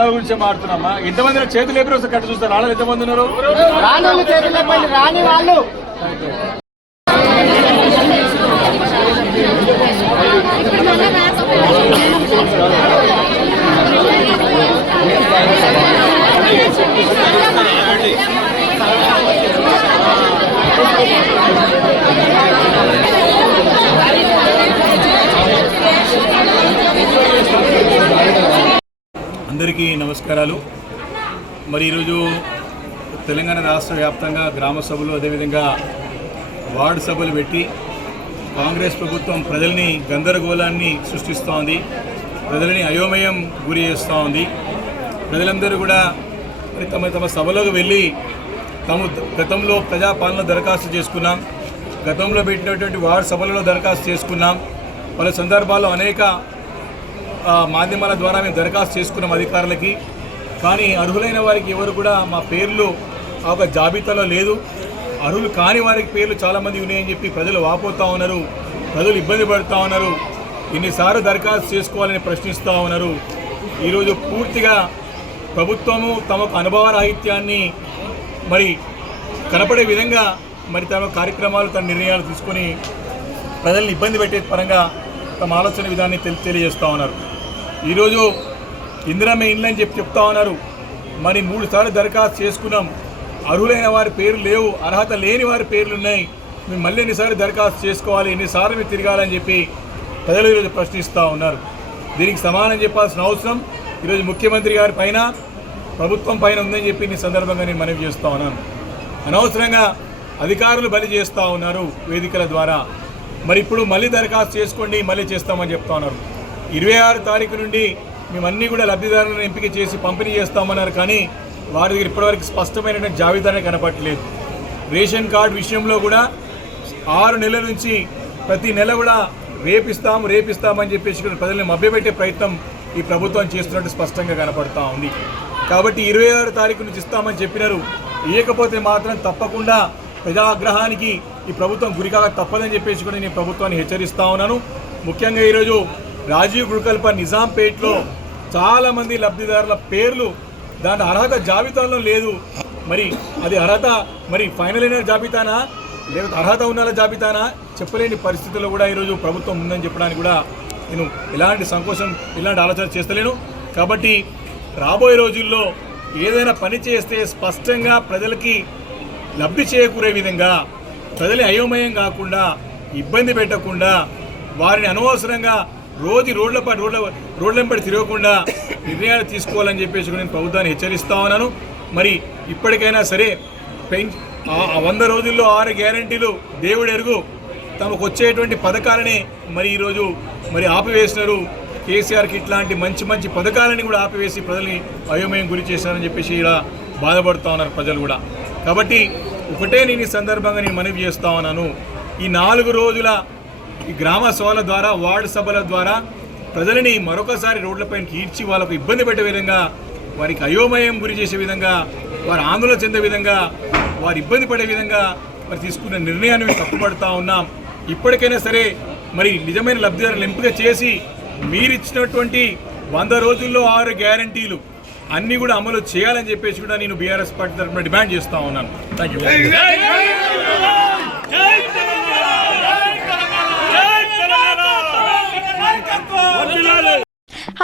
రాణుల గురించి మాట్లాడుతున్నామా ఇంతమంది చేతులు ఎప్పుడు కట్టు చూస్తారు రాణులు ఎంతమంది ఉన్నారు రాణాలు వాళ్ళు అందరికీ నమస్కారాలు మరి ఈరోజు తెలంగాణ రాష్ట్ర వ్యాప్తంగా గ్రామ సభలు అదేవిధంగా వార్డు సభలు పెట్టి కాంగ్రెస్ ప్రభుత్వం ప్రజల్ని గందరగోళాన్ని సృష్టిస్తోంది ప్రజలని అయోమయం గురి చేస్తూ ఉంది ప్రజలందరూ కూడా మరి తమ తమ సభలోకి వెళ్ళి తమ గతంలో ప్రజాపాలన దరఖాస్తు చేసుకున్నాం గతంలో పెట్టినటువంటి వార్డు సభలలో దరఖాస్తు చేసుకున్నాం పలు సందర్భాల్లో అనేక మాధ్యమాల ద్వారా మేము దరఖాస్తు చేసుకున్నాం అధికారులకి కానీ అర్హులైన వారికి ఎవరు కూడా మా పేర్లు ఒక జాబితాలో లేదు అర్హులు కాని వారికి పేర్లు చాలామంది ఉన్నాయని చెప్పి ప్రజలు వాపోతూ ఉన్నారు ప్రజలు ఇబ్బంది పడుతూ ఉన్నారు ఎన్నిసార్లు దరఖాస్తు చేసుకోవాలని ప్రశ్నిస్తూ ఉన్నారు ఈరోజు పూర్తిగా ప్రభుత్వము తమకు అనుభవ రాహిత్యాన్ని మరి కనపడే విధంగా మరి తమ కార్యక్రమాలు తన నిర్ణయాలు తీసుకొని ప్రజల్ని ఇబ్బంది పెట్టే పరంగా తమ ఆలోచన విధాన్ని తెలియజేస్తూ ఉన్నారు ఈరోజు ఇందిరమ్మ ఇండ్లు అని చెప్పి చెప్తా ఉన్నారు మరి మూడుసార్లు దరఖాస్తు చేసుకున్నాం అర్హులైన వారి పేర్లు లేవు అర్హత లేని వారి పేర్లు ఉన్నాయి మేము మళ్ళీ ఎన్నిసార్లు దరఖాస్తు చేసుకోవాలి ఎన్నిసార్లు మీరు తిరగాలని చెప్పి ప్రజలు ఈరోజు ప్రశ్నిస్తూ ఉన్నారు దీనికి సమానం చెప్పాల్సిన అవసరం ఈరోజు ముఖ్యమంత్రి గారి పైన ప్రభుత్వం పైన ఉందని చెప్పి ఈ సందర్భంగా నేను మనవి చేస్తూ ఉన్నాను అనవసరంగా అధికారులు బలి చేస్తూ ఉన్నారు వేదికల ద్వారా మరి ఇప్పుడు మళ్ళీ దరఖాస్తు చేసుకోండి మళ్ళీ చేస్తామని చెప్తా ఉన్నారు ఇరవై ఆరు తారీఖు నుండి మేమన్నీ కూడా లబ్ధిదారులను ఎంపిక చేసి పంపిణీ చేస్తామన్నారు కానీ వారి దగ్గర ఇప్పటివరకు స్పష్టమైన జాబితానే కనపట్టలేదు రేషన్ కార్డు విషయంలో కూడా ఆరు నెలల నుంచి ప్రతి నెల కూడా రేపిస్తాం రేపిస్తామని చెప్పేసి కూడా ప్రజల్ని మభ్యపెట్టే ప్రయత్నం ఈ ప్రభుత్వం చేస్తున్నట్టు స్పష్టంగా కనపడుతూ ఉంది కాబట్టి ఇరవై ఆరు తారీఖు నుంచి ఇస్తామని చెప్పినారు ఇవ్వకపోతే మాత్రం తప్పకుండా ప్రజాగ్రహానికి ఈ ప్రభుత్వం గురికాక తప్పదని చెప్పేసి కూడా నేను ప్రభుత్వాన్ని హెచ్చరిస్తా ఉన్నాను ముఖ్యంగా ఈరోజు రాజీవ్ గురుకల్ప నిజాంపేట్లో చాలామంది లబ్ధిదారుల పేర్లు దాని అర్హత జాబితాలో లేదు మరి అది అర్హత మరి ఫైనల్ అయిన జాబితానా లేకపోతే అర్హత ఉన్న జాబితానా చెప్పలేని పరిస్థితుల్లో కూడా ఈరోజు ప్రభుత్వం ఉందని చెప్పడానికి కూడా నేను ఎలాంటి సంకోచం ఇలాంటి ఆలోచన చేస్తలేను కాబట్టి రాబోయే రోజుల్లో ఏదైనా పని చేస్తే స్పష్టంగా ప్రజలకి లబ్ధి చేకూరే విధంగా ప్రజలు అయోమయం కాకుండా ఇబ్బంది పెట్టకుండా వారిని అనవసరంగా రోజు రోడ్ల రోడ్ల పడి తిరగకుండా నిర్ణయాలు తీసుకోవాలని చెప్పేసి నేను ప్రభుత్వాన్ని హెచ్చరిస్తా ఉన్నాను మరి ఇప్పటికైనా సరే వంద రోజుల్లో ఆరు గ్యారంటీలు దేవుడు ఎరుగు తమకు వచ్చేటువంటి పథకాలని మరి ఈరోజు మరి ఆపివేసినారు కేసీఆర్కి ఇట్లాంటి మంచి మంచి పథకాలని కూడా ఆపివేసి ప్రజల్ని అయోమయం గురి చేశారని చెప్పేసి ఇలా బాధపడుతూ ఉన్నారు ప్రజలు కూడా కాబట్టి ఒకటే నేను ఈ సందర్భంగా నేను మనవి చేస్తా ఉన్నాను ఈ నాలుగు రోజుల ఈ గ్రామ సభల ద్వారా వార్డు సభల ద్వారా ప్రజలని మరొకసారి రోడ్లపై ఈడ్చి వాళ్ళకు ఇబ్బంది పెట్టే విధంగా వారికి అయోమయం గురి చేసే విధంగా వారు ఆందోళన చెందే విధంగా వారు ఇబ్బంది పడే విధంగా మరి తీసుకున్న నిర్ణయాన్ని మేము తప్పుపడతా ఉన్నాం ఇప్పటికైనా సరే మరి నిజమైన లబ్ధిదారులు ఎంపిక చేసి మీరిచ్చినటువంటి వంద రోజుల్లో ఆరు గ్యారంటీలు అన్నీ కూడా అమలు చేయాలని చెప్పేసి కూడా నేను బీఆర్ఎస్ పార్టీ తరఫున డిమాండ్ చేస్తూ ఉన్నాను thank you